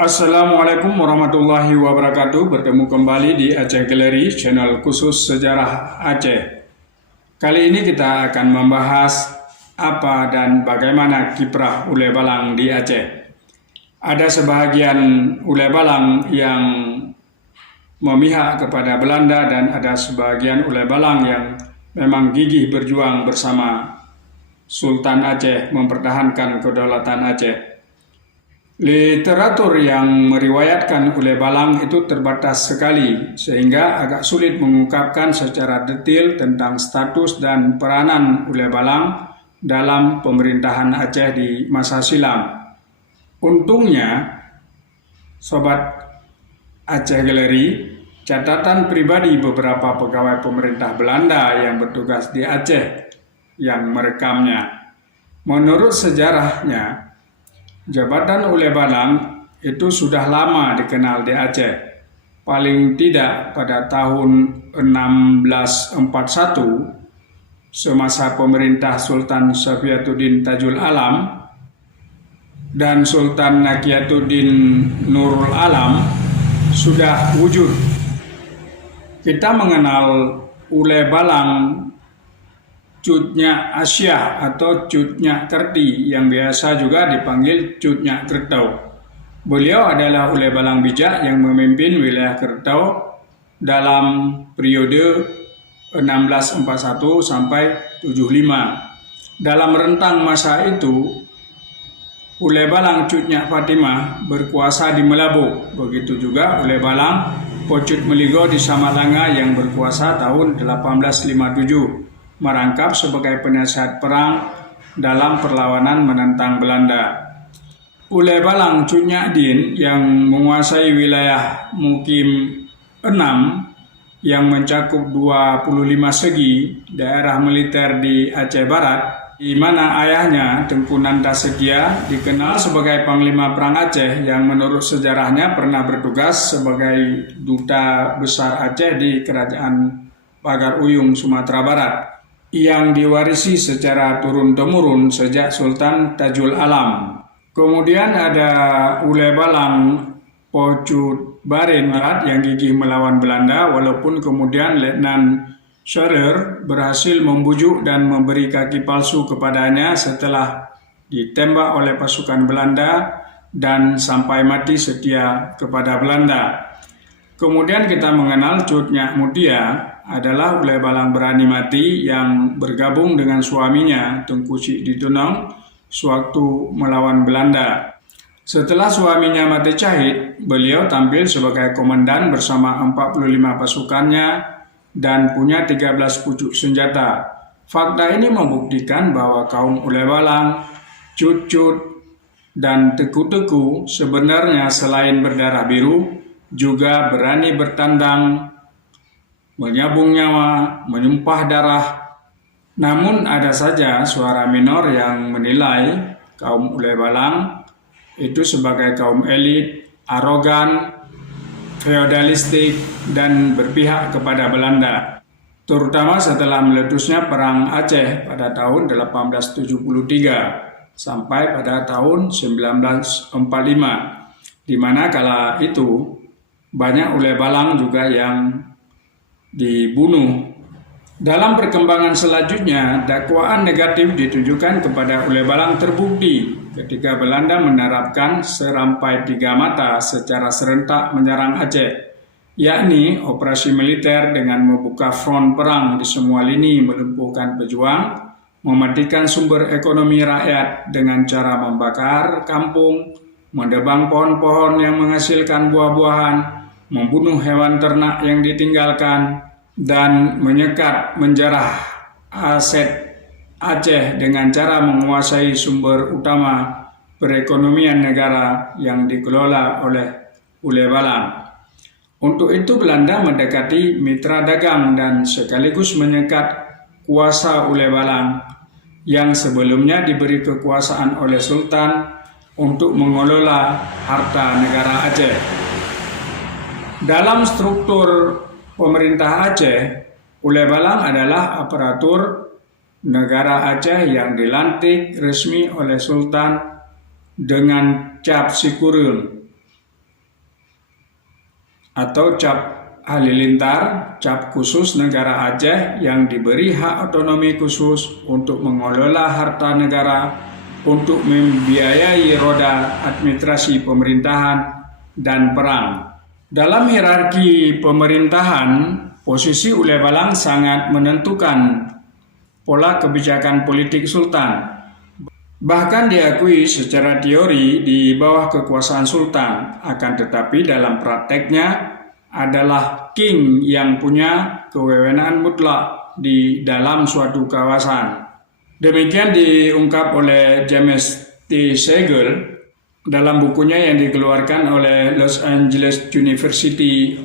Assalamualaikum warahmatullahi wabarakatuh. Bertemu kembali di Aceh Gallery, channel khusus sejarah Aceh. Kali ini kita akan membahas apa dan bagaimana kiprah Ule Balang di Aceh. Ada sebahagian Ule Balang yang memihak kepada Belanda dan ada sebagian Ule Balang yang memang gigih berjuang bersama Sultan Aceh mempertahankan kedaulatan Aceh. Literatur yang meriwayatkan Ule Balang itu terbatas sekali, sehingga agak sulit mengungkapkan secara detail tentang status dan peranan Ule Balang dalam pemerintahan Aceh di masa silam. Untungnya, Sobat Aceh Gallery, catatan pribadi beberapa pegawai pemerintah Belanda yang bertugas di Aceh yang merekamnya. Menurut sejarahnya, jabatan Ule Balang itu sudah lama dikenal di Aceh. Paling tidak pada tahun 1641, semasa pemerintah Sultan Safiyatuddin Tajul Alam dan Sultan Nakiatuddin Nurul Alam sudah wujud. Kita mengenal Ule Balang Cut Nyak Asyah atau Cut Nyak Kerti yang biasa juga dipanggil Cut Nyak Kertau. Beliau adalah Ule Balang bijak yang memimpin wilayah Kertau dalam periode 1641 sampai 75. Dalam rentang masa itu, Ule Balang Cut Nyak Fatimah berkuasa di Melabu. Begitu juga Ule Balang Pocut Meligo di Samalanga yang berkuasa tahun 1857. Merangkap sebagai penasihat perang dalam perlawanan menentang Belanda. Ule Balang Cut Nyak Din yang menguasai wilayah Mukim 6 yang mencakup 25 segi daerah militer di Aceh Barat, di mana ayahnya Tengku Nanda Setia dikenal sebagai Panglima Perang Aceh yang menurut sejarahnya pernah bertugas sebagai Duta Besar Aceh di Kerajaan Pagar Uyung, Sumatera Barat, yang diwarisi secara turun-temurun sejak Sultan Tajul Alam. Kemudian ada Ule Balang Pocut Barin Barat yang gigih melawan Belanda, walaupun kemudian Letnan Scherer berhasil membujuk dan memberi kaki palsu kepadanya setelah ditembak oleh pasukan Belanda dan sampai mati setia kepada Belanda. Kemudian kita mengenal Cut Nyak Mutia adalah Ule Balang berani mati yang bergabung dengan suaminya Tengku Cik Ditunong sewaktu melawan Belanda. Setelah suaminya mati syahid, beliau tampil sebagai komandan bersama 45 pasukannya dan punya 13 pucuk senjata. Fakta ini membuktikan bahwa kaum Ule Balang, Cut-Cut, dan Teku-Teku sebenarnya selain berdarah biru, juga berani bertandang, menyabung nyawa, menyumpah darah. Namun ada saja suara minor yang menilai kaum Ule Balang itu sebagai kaum elit, arogan, feodalistik, dan berpihak kepada Belanda. Terutama setelah meletusnya Perang Aceh pada tahun 1873 sampai pada tahun 1945, di mana kala itu banyak Ule Balang juga yang dibunuh. Dalam perkembangan selanjutnya, dakwaan negatif ditujukan kepada Ule Balang terbukti ketika Belanda menerapkan serampai 3 mata secara serentak menyerang Aceh, yakni operasi militer dengan membuka front perang di semua lini, melumpuhkan pejuang, mematikan sumber ekonomi rakyat dengan cara membakar kampung, mendebang pohon-pohon yang menghasilkan buah-buahan, membunuh hewan ternak yang ditinggalkan, dan menyekat menjarah aset Aceh dengan cara menguasai sumber utama perekonomian negara yang dikelola oleh Ule Balang. Untuk itu Belanda mendekati mitra dagang dan sekaligus menyekat kuasa Ule Balang yang sebelumnya diberi kekuasaan oleh Sultan untuk mengelola harta negara Aceh. Dalam struktur pemerintah Aceh, Ule Balang adalah aparatur negara Aceh yang dilantik resmi oleh Sultan dengan cap Sikurun. atau Cap Halilintar, cap khusus negara Aceh yang diberi hak otonomi khusus untuk mengelola harta negara untuk membiayai roda administrasi pemerintahan dan perang. Dalam hierarki pemerintahan, posisi Ulay Balang sangat menentukan pola kebijakan politik Sultan. Bahkan diakui secara teori di bawah kekuasaan Sultan, akan tetapi dalam prakteknya adalah King yang punya kewenangan mutlak di dalam suatu kawasan. Demikian diungkap oleh James T. Siegel dalam bukunya yang dikeluarkan oleh Los Angeles University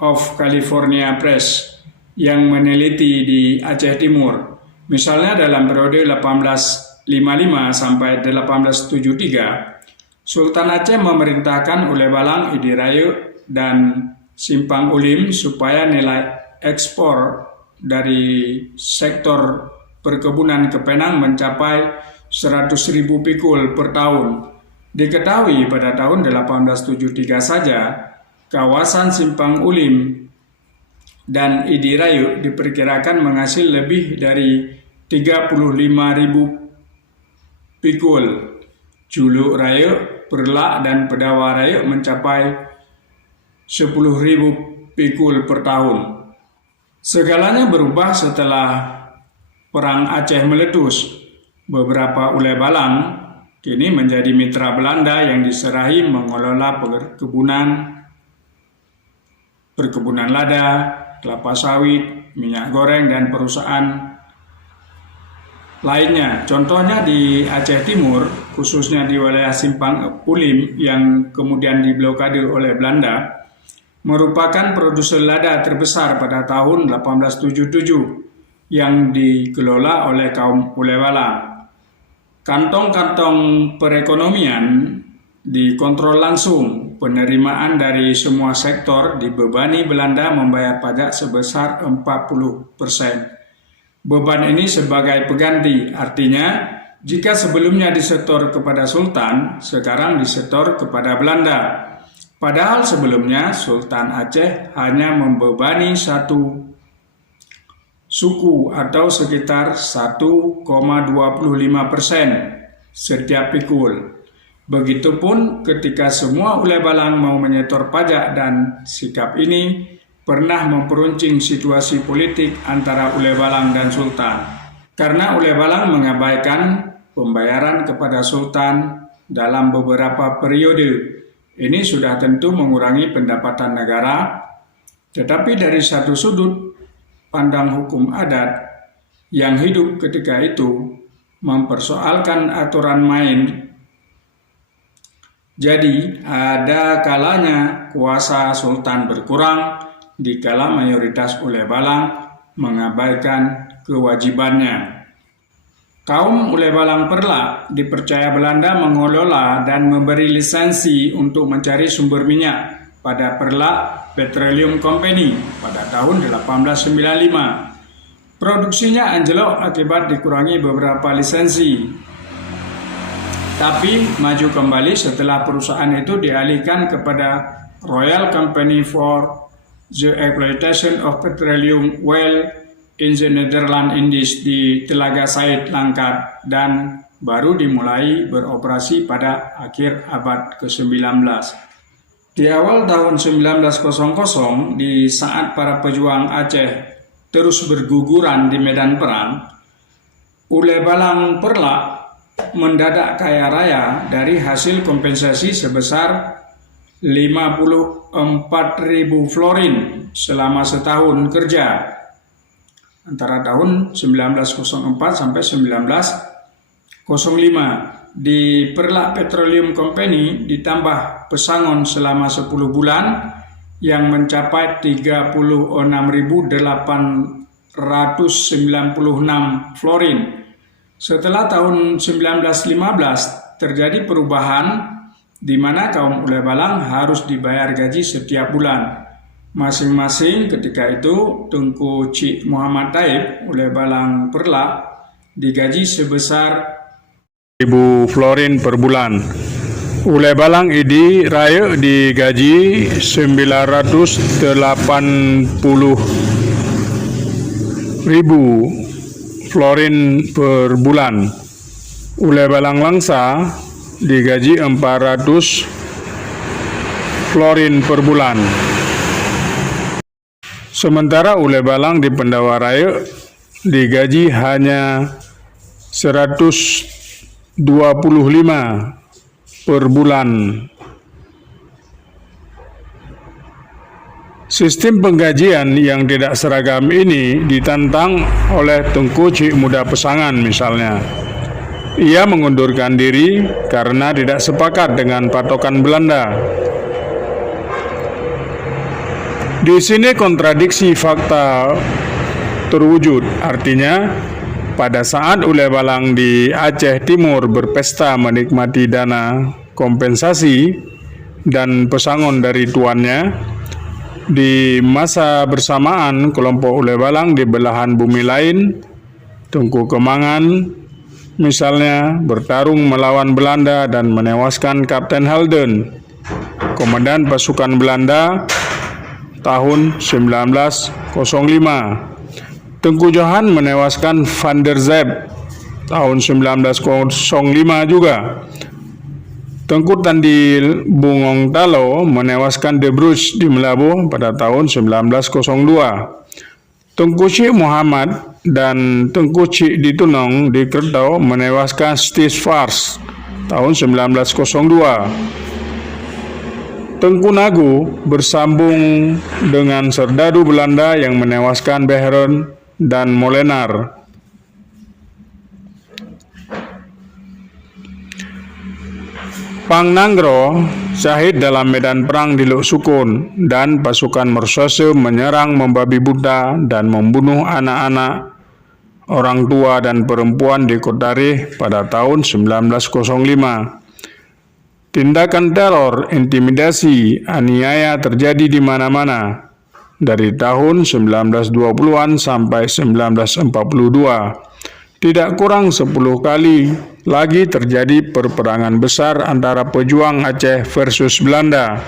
of California Press yang meneliti di Aceh Timur. Misalnya dalam periode 1855 sampai 1873, Sultan Aceh memerintahkan Ulay Balang, Idi Rayu, dan Simpang Ulim supaya nilai ekspor dari sektor perkebunan ke Penang mencapai 100.000 pikul per tahun. Diketahui pada tahun 1873 saja, kawasan Simpang Ulim dan Idi Rayu diperkirakan menghasil lebih dari 35.000 pikul. Juluk Rayu, Perlak, dan Pedawa Rayu mencapai 10.000 pikul per tahun. Segalanya berubah setelah Perang Aceh meletus. Beberapa Ulay Balang kini menjadi mitra Belanda yang diserahi mengelola perkebunan lada, kelapa sawit, minyak goreng, dan perusahaan lainnya. Contohnya di Aceh Timur, khususnya di wilayah Simpang Ulim yang kemudian diblokade oleh Belanda, merupakan produsen lada terbesar pada tahun 1877 yang dikelola oleh kaum Ulay Balang. Kantong-kantong perekonomian dikontrol langsung. Penerimaan dari semua sektor dibebani Belanda membayar pajak sebesar 40%. Beban ini sebagai pengganti, artinya jika sebelumnya disetor kepada Sultan, sekarang disetor kepada Belanda. Padahal sebelumnya Sultan Aceh hanya membebani satu suku atau sekitar 1,25% setiap pikul. Begitupun ketika semua Ulay Balang mau menyetor pajak, dan sikap ini pernah memperuncing situasi politik antara Ulay Balang dan Sultan. Karena Ulay Balang mengabaikan pembayaran kepada Sultan dalam beberapa periode. Ini sudah tentu mengurangi pendapatan negara, tetapi dari satu sudut pandang hukum adat yang hidup ketika itu mempersoalkan aturan main. Jadi ada kalanya kuasa Sultan berkurang dikala mayoritas Ulay Balang mengabaikan kewajibannya. Kaum Ulay Balang Perlak dipercaya Belanda mengelola dan memberi lisensi untuk mencari sumber minyak pada Perlak Petroleum Company pada tahun 1895. Produksinya anjlok akibat dikurangi beberapa lisensi, tapi maju kembali setelah perusahaan itu dialihkan kepada Royal Company for the Exploitation of Petroleum Well in the Netherlands Indies di Telaga Said, Langkat, dan baru dimulai beroperasi pada akhir abad ke-19. Di awal tahun 1900, di saat para pejuang Aceh terus berguguran di medan perang, Ulay Balang Perlak mendadak kaya raya dari hasil kompensasi sebesar 54.000 florin selama setahun kerja antara tahun 1904 sampai 1905. Di Perlak Petroleum Company ditambah pesangon selama 10 bulan yang mencapai 36.896 florin. Setelah tahun 1915 terjadi perubahan di mana kaum Ulay Balang harus dibayar gaji setiap bulan. Masing-masing ketika itu Tengku Cik Muhammad Taib Ulay Balang Perlak digaji sebesar 1.000 florin per bulan. Ule balang idi raya digaji 980.000 florin per bulan. Ule balang langsa digaji 400 florin per bulan. Sementara ule balang di Pendawa-raya digaji hanya 125 per bulan. Sistem penggajian yang tidak seragam ini ditantang oleh Tengku Cik Muda Pesangan misalnya. Ia mengundurkan diri karena tidak sepakat dengan patokan Belanda. Di sini kontradiksi fakta terwujud, artinya pada saat ule balang di Aceh Timur berpesta menikmati dana kompensasi dan pesangon dari tuannya, di masa bersamaan kelompok ule balang di belahan bumi lain, Tengku Kemangan misalnya, bertarung melawan Belanda dan menewaskan Kapten Halden, komandan pasukan Belanda tahun 1905. Tengku Johan menewaskan Van der Zeep tahun 1905 juga. Tengku Tandil Bungong Talo menewaskan De Bruch di Melabuh pada tahun 1902. Tengku Cik Muhammad dan Tengku Cik Ditunong di Kertau menewaskan Steve Fars tahun 1902. Tengku Nagu bersambung dengan serdadu Belanda yang menewaskan Behren dan Molenaar. Pang Nanggro syahid dalam medan perang di Luk Sukun, dan pasukan Mersose menyerang membabi buta dan membunuh anak-anak, orang tua dan perempuan di Kotarih pada tahun 1905. Tindakan teror, intimidasi, aniaya terjadi di mana-mana dari tahun 1920-an sampai 1942. Tidak kurang 10 kali lagi terjadi perperangan besar antara pejuang Aceh versus Belanda.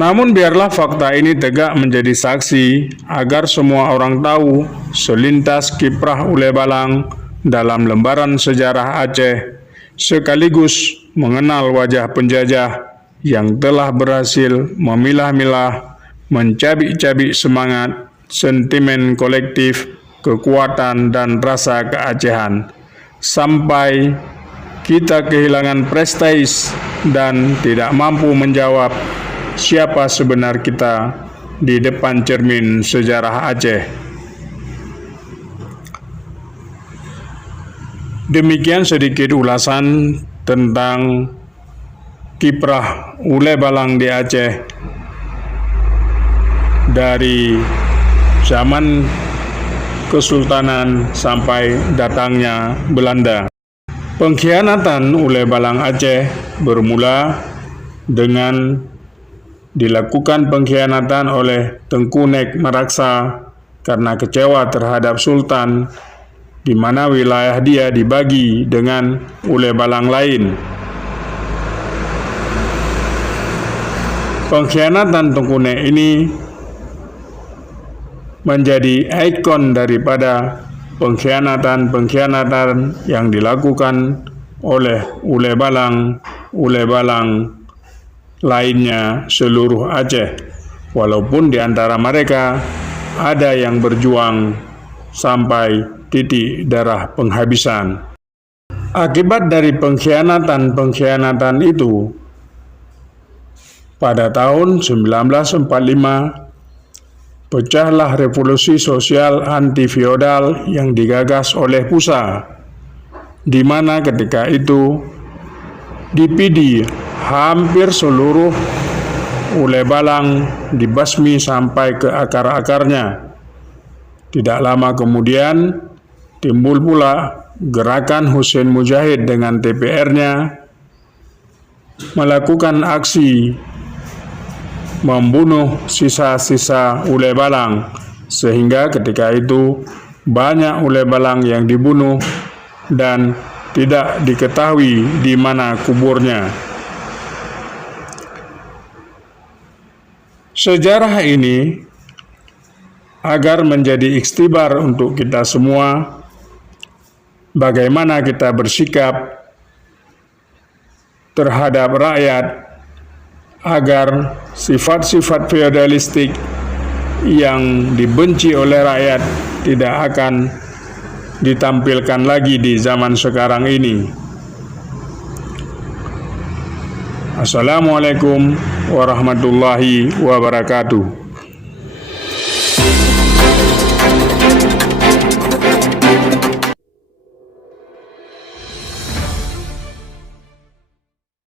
Namun biarlah fakta ini tegak menjadi saksi agar semua orang tahu selintas kiprah ule balang dalam lembaran sejarah Aceh, sekaligus mengenal wajah penjajah yang telah berhasil memilah-milah, mencabik-cabik semangat, sentimen kolektif, kekuatan dan rasa keacehan, sampai kita kehilangan prestis dan tidak mampu menjawab siapa sebenar kita di depan cermin sejarah Aceh. Demikian sedikit ulasan tentang kiprah ule balang di Aceh dari zaman Kesultanan sampai datangnya Belanda. Pengkhianatan ule balang Aceh bermula dengan dilakukan pengkhianatan oleh Tengku Nek Maraksa karena kecewa terhadap Sultan, di mana wilayah dia dibagi dengan ule balang lain. Pengkhianatan Tengku Nek ini menjadi ikon daripada pengkhianatan yang dilakukan oleh ule balang lainnya seluruh Aceh, walaupun di antara mereka ada yang berjuang sampai titik darah penghabisan. Akibat dari pengkhianatan itu, pada tahun 1945 pecahlah revolusi sosial anti-feodal yang digagas oleh Pusa, di mana ketika itu dipidi hampir seluruh ule balang dibasmi sampai ke akar-akarnya. Tidak lama kemudian timbul pula gerakan Hussein Mujahid dengan TPR-nya melakukan aksi membunuh sisa-sisa ule balang, sehingga ketika itu banyak ule balang yang dibunuh dan tidak diketahui di mana kuburnya. Sejarah ini agar menjadi ikhtibar untuk kita semua, bagaimana kita bersikap terhadap rakyat agar sifat-sifat feodalistik yang dibenci oleh rakyat tidak akan ditampilkan lagi di zaman sekarang ini. Assalamualaikum warahmatullahi wabarakatuh.